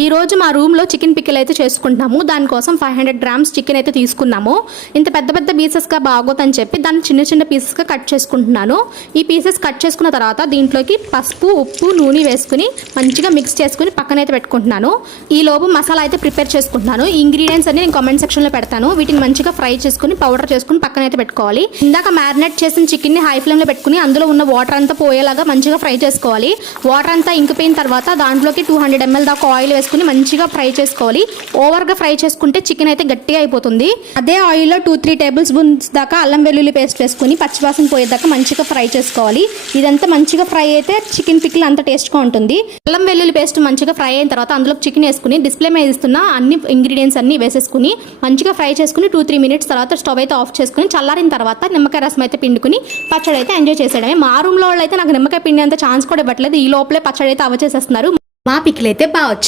ఈ రోజు మా రూమ్లో చికెన్ పికిల్ అయితే చేసుకుంటున్నాము. దానికోసం 500 గ్రామ్స్ చికెన్ అయితే తీసుకున్నాము. ఇంత పెద్ద పెద్ద పీసెస్గా బాగోదని చెప్పి దాన్ని చిన్న చిన్న పీసెస్గా కట్ చేసుకుంటున్నాను. ఈ పీసెస్ కట్ చేసుకున్న తర్వాత దీంట్లోకి పసుపు, ఉప్పు, నూనె వేసుకుని మంచిగా మిక్స్ చేసుకుని పక్కనైతే పెట్టుకుంటున్నాను. ఈ లోపు మసాలా అయితే ప్రిపేర్ చేసుకుంటున్నాను. ఈ ఇంగ్రీడియంట్స్ అన్ని నేను కామెంట్ సెక్షన్లో పెడతాను. వీటిని మంచిగా ఫ్రై చేసుకుని పౌడర్ చేసుకుని పక్కనైతే పెట్టుకోవాలి. ఇందాక మ్యారినేట్ చేసిన చికెన్ని హై ఫ్లేమ్లో పెట్టుకుని అందులో ఉన్న వాటర్ అంతా పోయేలాగా మంచిగా ఫ్రై చేసుకోవాలి. వాటర్ అంతా ఇంకిపోయిన తర్వాత దాంట్లోకి 200 ml దాకా ఆయిల్ వేసుకుని మంచిగా ఫ్రై చేసుకోవాలి. ఓవర్గా ఫ్రై చేసుకుంటే చికెన్ అయితే గట్టిగా అయిపోతుంది. అదే ఆయిల్లో 2-3 టేబుల్ స్పూన్స్ దాకా అల్లం వెల్లుల్లి పేస్ట్ వేసుకుని పచ్చివాసన పోయేదాకా మంచిగా ఫ్రై చేసుకోవాలి. ఇదంతా మంచిగా ఫ్రై అయితే చికెన్ పికిల్ అంత టేస్ట్గా ఉంటుంది. అల్లం వెల్లుల్లి పేస్ట్ మంచిగా ఫ్రై అయిన తర్వాత అందులో చికెన్ వేసుకుని డిస్ప్లే మీద ఇస్తున్న అన్ని ఇంగ్రీడియంట్స్ అన్ని వేసేసుకుని మంచిగా ఫ్రై చేసుకుని 2-3 మినిట్స్ తర్వాత స్టవ్ అయితే ఆఫ్ చేసుకుని చల్లారిన తర్వాత నిమ్మకాయ రసం అయితే పిండుకుని పచ్చడి అయితే ఎంజాయ్ చేసేయడమే. మా రూమ్లో వాళ్ళు అయితే నాకు నిమ్మకాయ పిండి అంత ఛాన్స్ కూడా ఇవ్వట్లేదు. ఈ లోపలే పచ్చడి అయితే అవచేసేస్తున్నారు. మా పికిల్ అయితే బాగా వచ్చింది.